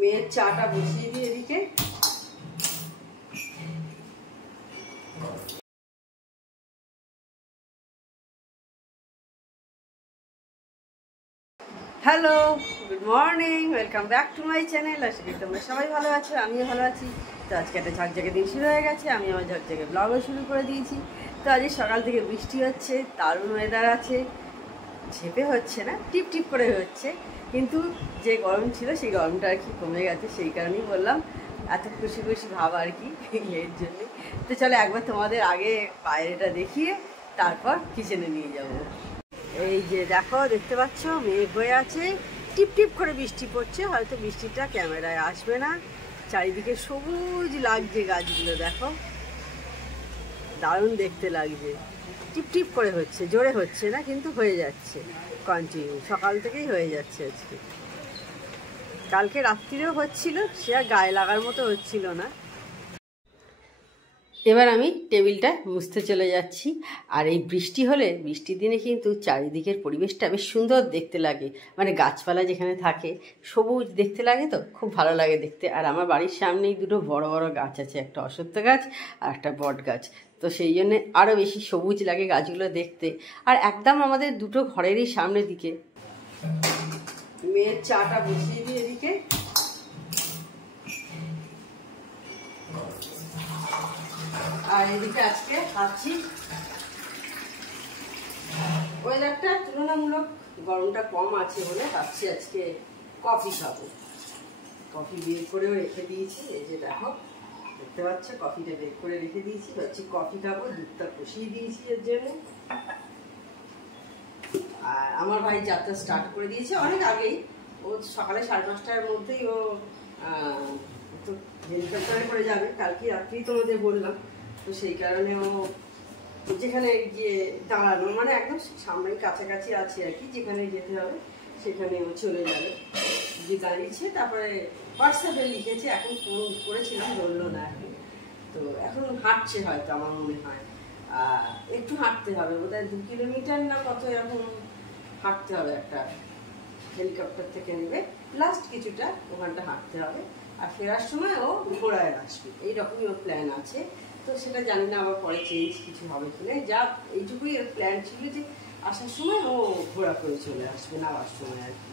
মেয়ের চাটা বসিয়ে দিই এদিকে। Hello, good morning, welcome back to my channel. আশা করি তোমরা সবাই ভালো আছো, আমিও ভালো আছি। তো আজকে একটা ঝকঝকে দিন শুরু হয়ে গেছে, আমি আমার ঝকঝকে ব্লগও শুরু করে দিয়েছি। তো আজকে সকাল থেকে বৃষ্টি হচ্ছে, দারুণ ওয়েদার আছে, ঝেপে হচ্ছে না, টিপ টিপ করে হচ্ছে, কিন্তু যে গরম ছিল সেই গরমটা আর কি কমে গেছে। সেই কারণেই বললাম এত খুশি খুশি ভাব আর কি এর জন্যে। তো চলো একবার তোমাদের আগে বাইরেটা দেখিয়ে তারপর কিচেনে নিয়ে যাবো। এই যে দেখো, দেখতে পাচ্ছ মেঘ হয়ে আছে, টিপ টিপ করে বৃষ্টি পড়ছে। হয়তো বৃষ্টিটা ক্যামেরায় আসবে না, চারিদিকে সবুজ লাগছে গাছগুলো, দেখো দারুণ দেখতে লাগছে। টিপ টিপ করে হচ্ছে, জোরে হচ্ছে না কিন্তু হয়ে যাচ্ছে, কন্টিনিউ সকাল থেকেই হয়ে যাচ্ছে। আজকে কালকে রাত্রিরেও হচ্ছিল, সে আর গায়ে লাগার মতো হচ্ছিল না। এবার আমি টেবিলটা মুছতে চলে যাচ্ছি। আর এই বৃষ্টি হলে, বৃষ্টির দিনে কিন্তু চারিদিকের পরিবেশটা বেশ সুন্দর দেখতে লাগে, মানে গাছপালা যেখানে থাকে সবুজ দেখতে লাগে, তো খুব ভালো লাগে দেখতে। আর আমার বাড়ির সামনেই দুটো বড় বড় গাছ আছে, একটা অশ্বত্থ গাছ আর একটা বট গাছ। তো সেই জন্যে আরও বেশি সবুজ লাগে গাছগুলো দেখতে। আর একদম আমাদের দুটো ঘরেরই সামনের দিকে। মেয়ের চাটা বসিয়ে দিই এদিকে। আর এদিকে আজকে খাচ্ছি, ওয়েদারটা তুলনামূলক গরমটা কম আছে বলে ভাবছি আজকে কফি খাবো। কফি বের করেও রেখে দিয়েছি, এই যে দেখো দেখতে পাচ্ছ কফিটা বের করে রেখে দিয়েছি, ভাবছি কফি খাবো। দুধটা কষিয়ে দিয়েছি এর জন্য। আর আমার ভাই যাত্রা স্টার্ট করে দিয়েছে অনেক আগেই, ও সকালে 5:30টার মধ্যেই ও তো হেলিকপ্টারে করে যাবে, কালকে রাত্রেই তোমাদের বললাম। তো সেই কারণে ও যেখানে গিয়ে দাঁড়ানো, মানে একদম সামনেই কাছাকাছি আছে আর কি, যেখানে যেতে হবে সেখানে ও চলে যাবে। যে দাঁড়িয়েছে, তারপরে হোয়াটসঅ্যাপে লিখেছে, এখন ফোন করেছিলাম ধরলো না এখন। তো এখন হাঁটছে হয়তো, আমার মনে হয় একটু হাঁটতে হবে, বোধহয় 2 কিলোমিটার না কত এরকম হাঁটতে হবে। একটা হেলিকপ্টার থেকে নেবে, লাস্ট কিছুটা ওখানটা হাঁটতে হবে। আর ফেরার সময় ও ঘোড়ায় আসবে, এইরকমই ওর প্ল্যান আছে। তো সেটা জানি না আবার পরে চেঞ্জ কিছু হবে কিনা। যা এইটুকুই ওর প্ল্যান ছিল যে আসার সময় ও ঘোড়া করে চলে আসবে, নামার সময় আর কি।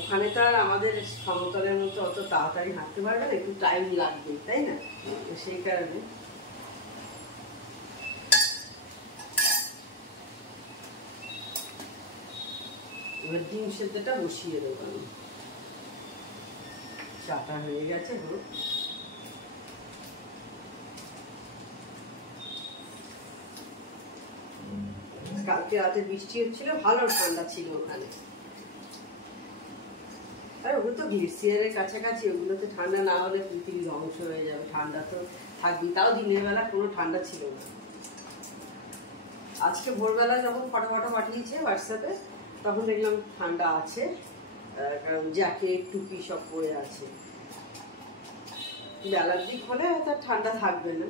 ওখানে তো আর আমাদের সমতলের মতো অত তাড়াতাড়ি হাঁটতে পারবে না, একটু টাইম লাগবে, তাই না? তো সেই কারণে এবার ডিম সেদ্ধটা বসিয়ে দেবো আমি। চাটা হয়ে গেছে। কালকে রাতে বৃষ্টি হচ্ছিল, ভালো ঠান্ডা ছিল ওখানে। আর ওগুলো তো গ্লেসিয়ারের কাছাকাছি, ওগুলোতে ঠান্ডা না হলে পৃথিবী ধ্বংস হয়ে যাবে। ঠান্ডা তো থাকবে, তাও দিনের বেলা কোনো ঠান্ডা ছিল না। আজকে ভোরবেলা যখন ফটো পাঠিয়েছে হোয়াটসঅ্যাপে, তখন দেখলাম ঠান্ডা আছে, কারণ জ্যাকেট টুপি সব পরে আছে। বেলার দিক হলে তার ঠান্ডা থাকবে না।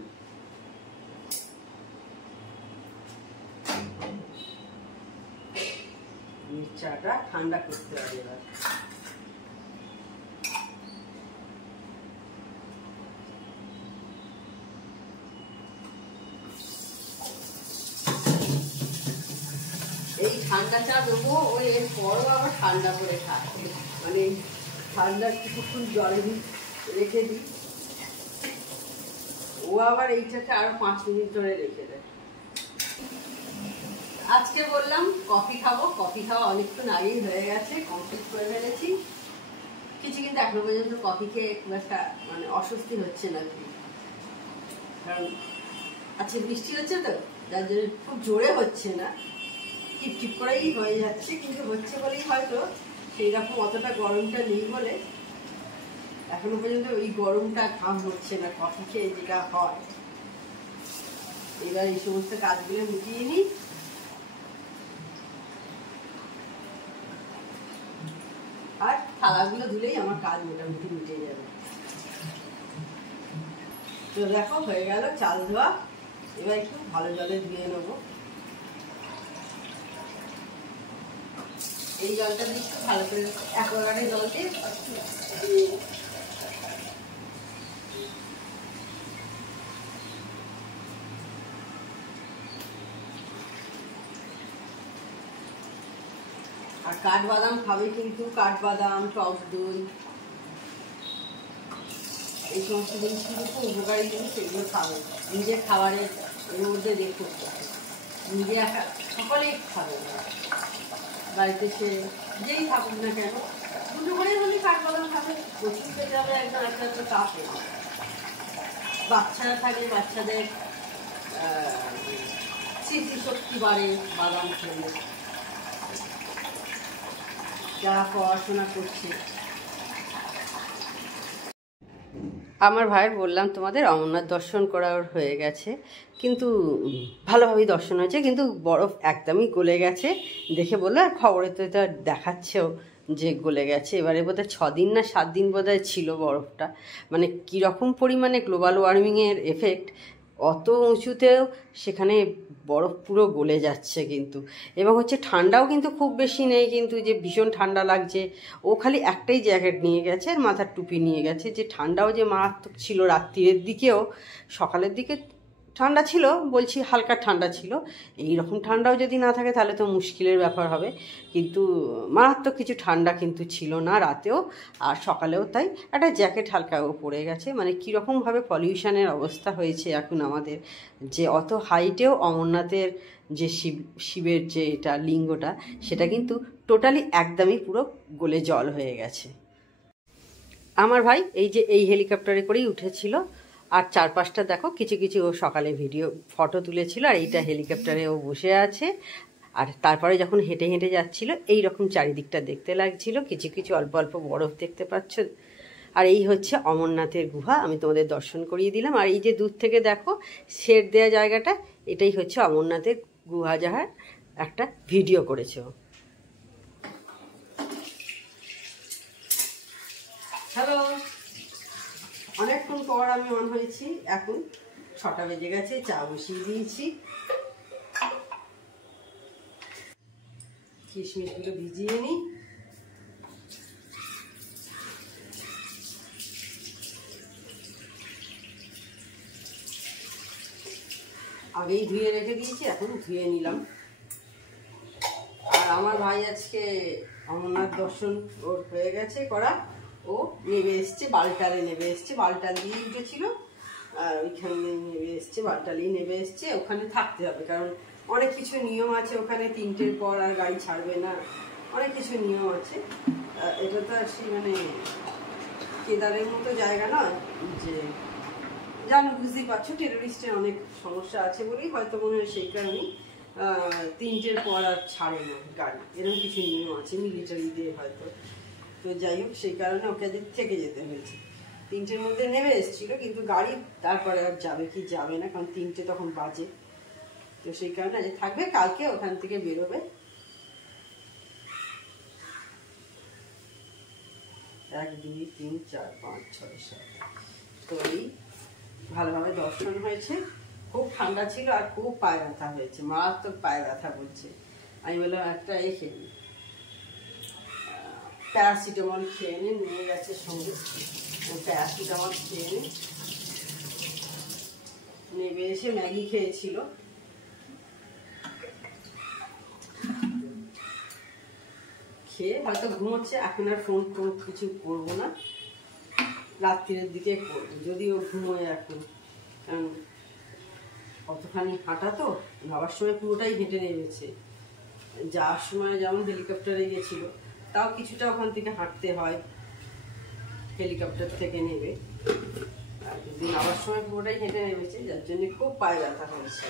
চাটা ঠান্ডা করতে হবে এবার। এই ঠান্ডা চা দেবো, ওই এর পরও আবার ঠান্ডা করে খায়, মানে ঠান্ডা কিছুক্ষণ জলে রেখে দিই, ও আবার এইটাকে আরো 5 মিনিট ধরে রেখে দেয়। আজকে বললাম কফি খাবো, কফি খাওয়া অনেকক্ষণ আগেই হয়ে গেছে, কমপ্লিট করে ফেলেছি কিছু, কিন্তু এখনো পর্যন্ত কফি খেয়ে খুব একটা মানে অস্বস্তি হচ্ছে না কি, কারণ আজকে বৃষ্টি হচ্ছে তো, যার জন্য খুব জোরে হচ্ছে না, টিপ টিপ করেই হয়ে যাচ্ছে। কিন্তু হচ্ছে বলেই হয়তো সেই রকম অতটা গরমটা নেই বলে এখনো পর্যন্ত ওই গরমটা ঘাম হচ্ছে না কফি খেয়ে যেটা হয়। এবার এই সমস্ত কাজগুলো মিটিয়ে নিই, আর থালাগুলো ধুলেই আমার কাজ মোটামুটি মিটে যাবে। তো দেখো হয়ে গেল চাল ধোয়া, এবার একটু ভালো জলে ধুয়ে নেবো। এই জলটা দিয়ে ভালো করে অ্যাকোয়াগার্ডে জল দিয়ে আর কাঠবাদাম খাবে কিন্তু, কাঠবাদাম, টক দই, এই সমস্ত জিনিসগুলো খুব উপকারী জিনিস, সেগুলো খাবে। নিজের খাবারের মধ্যে দেখতে নিজে সকলেই খাবে, বাড়িতে সে যেই থাকুক না কেন দুটো করেই হলে কাঠবাদাম খাবে। প্রচুর খেতে হবে একদম একটা একটা কাপে। বাচ্চারা থাকে, বাচ্চাদের স্মৃতিশক্তি বাড়ে বাদাম খেলে। যারা পড়াশোনা করছে, আমার ভাইয়ের বললাম তোমাদের অমরনাথ দর্শন করা ওর হয়ে গেছে, কিন্তু ভালোভাবেই দর্শন হয়েছে, কিন্তু বরফ একদমই গলে গেছে। দেখে বললো, আর খবরে তো এটা দেখাচ্ছেও যে গলে গেছে। এবারে বোধহয় 6 দিন না 7 দিন বোধহয় ছিল বরফটা। মানে কীরকম পরিমাণে গ্লোবাল ওয়ার্মিংয়ের এফেক্ট, অত উঁচুতেও সেখানে বরফ পুরো গলে যাচ্ছে কিন্তু। এবং হচ্ছে ঠান্ডাও কিন্তু খুব বেশি নেই, কিন্তু যে ভীষণ ঠান্ডা লাগছে। ও খালি একটাই জ্যাকেট নিয়ে গেছে আর মাথার টুপি নিয়ে গেছে। যে ঠান্ডাও যে মারাত্মক ছিল, রাত্রির দিকেও সকালের দিকে ঠান্ডা ছিল, বলছি হালকা ঠান্ডা ছিল। এই রকম ঠান্ডাও যদি না থাকে তাহলে তো মুশকিলের ব্যাপার হবে, কিন্তু মারাত্মক কিছু ঠান্ডা কিন্তু ছিল না রাতেও, আর সকালেও তাই। একটা জ্যাকেট হালকাও পড়ে গেছে। মানে কীরকমভাবে পলিউশনের অবস্থা হয়েছে এখন আমাদের, যে অত হাইটেও অমরনাথের যে শিবের যে এটা লিঙ্গটা, সেটা কিন্তু টোটালি একদমই পুরো গলে জল হয়ে গেছে। আমার ভাই এই যে এই হেলিকপ্টারে করেই উঠেছিল, আর চারপাশটা দেখো কিছু কিছু ও সকালে ফটো তুলেছিল, আর এইটা হেলিকপ্টারে ও বসে আছে। আর তারপরে যখন হেঁটে হেঁটে যাচ্ছিল, এই রকম চারিদিকটা দেখতে লাগছিল, কিছু কিছু অল্প অল্প বরফ দেখতে পাচ্ছ। আর এই হচ্ছে অমরনাথের গুহা, আমি তোমাদের দর্শন করিয়ে দিলাম। আর এই যে দূর থেকে দেখো শেড দেওয়া জায়গাটা, এটাই হচ্ছে অমরনাথের গুহা, যাহার একটা ভিডিও করেছে ও। হ্যালো, অনেকক্ষণ পর আমি অন হয়েছি। এখন 6টা বেজে গেছে, চা বসিয়ে দিয়েছি। কিশমিশগুলো ভিজিয়ে নিই। আগেই ধুয়ে রেখে দিয়েছি, এখন ধুয়ে নিলাম। আর আমার ভাই আজকে অমরনাথ দর্শন ওর হয়ে গেছে করা। ও নেমে এসছে, বালটালে নেমে এসছে, বালটাল দিয়ে উঠেছিল, আর ওইখানে নেমে এসছে, বালটালেই নেমে এসছে। ওখানে থাকতে হবে, কারণ অনেক কিছু নিয়ম আছে ওখানে, 3টের পর আর গাড়ি ছাড়বে না, অনেক কিছু নিয়ম আছে। এটা তো আর সেই মানে কেদারের মতো জায়গা নয় যে, জানো বুঝতেই পারছো, টেরোরিস্টের অনেক সমস্যা আছে বলেই হয়তো মনে হয় সেই কারণেই 3টের পর আর ছাড়ে না গাড়ি, এরকম কিছু নিয়ম আছে মিলিটারিদের হয়তো। তো যাই হোক, সেই কারণে ওকে থেকে যেতে হয়েছে। 3টের মধ্যে নেমে এসেছিল, কিন্তু গাড়ি তারপরে আর যাবে কি যাবে না, কারণ 3টে তখন বাজে। তো সেই কারণে আজ থাকবে, কালকে ওখান থেকে বেরোবে। 1 2 3 4 5 6 7। তো এই ভালোভাবে দর্শন হয়েছে। খুব ঠান্ডা ছিল আর খুব পায়ে ব্যথা হয়েছে, মারাত্মক পায়ে ব্যথা বলছে। আমি বললাম একটা খেয়ে প্যারাসিটামল খেয়ে নিয়ে গেছে সঙ্গে, প্যারাসিটামল খেয়ে নেমে এসে ম্যাগি খেয়েছিল। খেয়ে হয়তো ঘুমোচ্ছে। এখন আর ফোন কিছু করবো না, রাত্রির দিকে করবো যদি ও ঘুমোয় এখন। কারণ কতখানি হাঁটা তো, যাওয়ার সময় পুরোটাই হেঁটে নেমেছে। যাওয়ার সময় যেমন হেলিকপ্টারে গেছিল, তাও কিছুটা ওখান থেকে হাঁটতে হয় হেলিকপ্টার থেকে নেবে। আর যদি যাওয়ার সময় পুরোটাই হেঁটে নেমেছে, যার জন্য খুব পায়ে ব্যথা হয়েছে।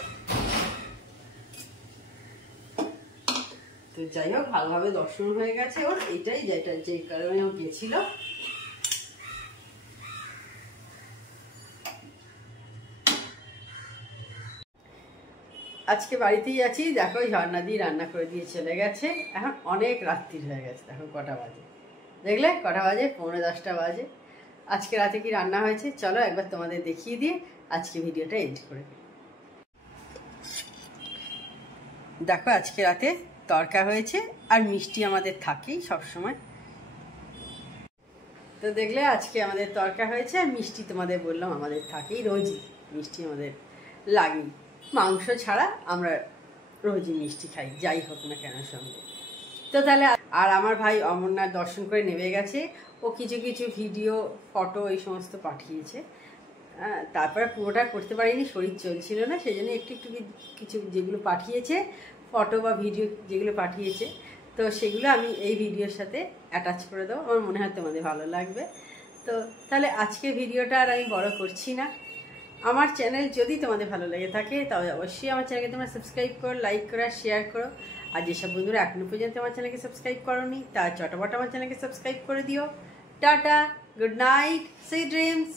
তো যাই হোক, ভালোভাবে দর্শন হয়ে গেছে ওর, এইটাই যেটা যে কারণে ও গেছিল। আজকে বাড়িতেই আছি। দেখো ঝর্ণাদি রান্না করে দিয়ে চলে গেছে। এখন অনেক রাত্রি হয়ে গেছে, দেখো কটা বাজে, দেখলে কটা বাজে, 9:45 বাজে। আজকে রাতে কি রান্না হয়েছে চলো একবার তোমাদের দেখিয়ে দিয়ে আজকে ভিডিওটা এন্ড করে দিই। দেখো আজকে রাতে তরকা হয়েছে আর মিষ্টি আমাদের থাকেই সবসময়। তো দেখলে আজকে আমাদের তরকা হয়েছে, আর মিষ্টি তোমাদের বললাম আমাদের থাকেই, রোজই মিষ্টি আমাদের লাগেই। মাংস ছাড়া আমরা রোজই মিষ্টি খাই, যাই হোক না কেন সঙ্গে। তো তাহলে আর আমার ভাই অমরনাথ দর্শন করে নেমে গেছে। ও কিছু কিছু ভিডিও, ফটো এই সমস্ত পাঠিয়েছে। তারপরে পুরোটা করতে পারিনি, শরীর চলছিল না, সেই জন্য একটু একটু কিছু যেগুলো পাঠিয়েছে ফটো বা ভিডিও যেগুলো পাঠিয়েছে, তো সেগুলো আমি এই ভিডিওর সাথে অ্যাটাচ করে দেবো। আমার মনে হয় তোমাদের ভালো লাগবে। তো তাহলে আজকে ভিডিওটা আর আমি বড় করছি না। আমার চ্যানেল যদি তোমাদের ভালো লেগে থাকে তবে অবশ্যই আমার চ্যানেলকে তোমরা সাবস্ক্রাইব করো, লাইক করো আর শেয়ার করো। আর যেসব বন্ধুরা এখনো পর্যন্ত আমার চ্যানেলকে সাবস্ক্রাইব করোনি, তার চটাপট আমার চ্যানেলকে সাবস্ক্রাইব করে দিও। Tata, good night, sweet dreams.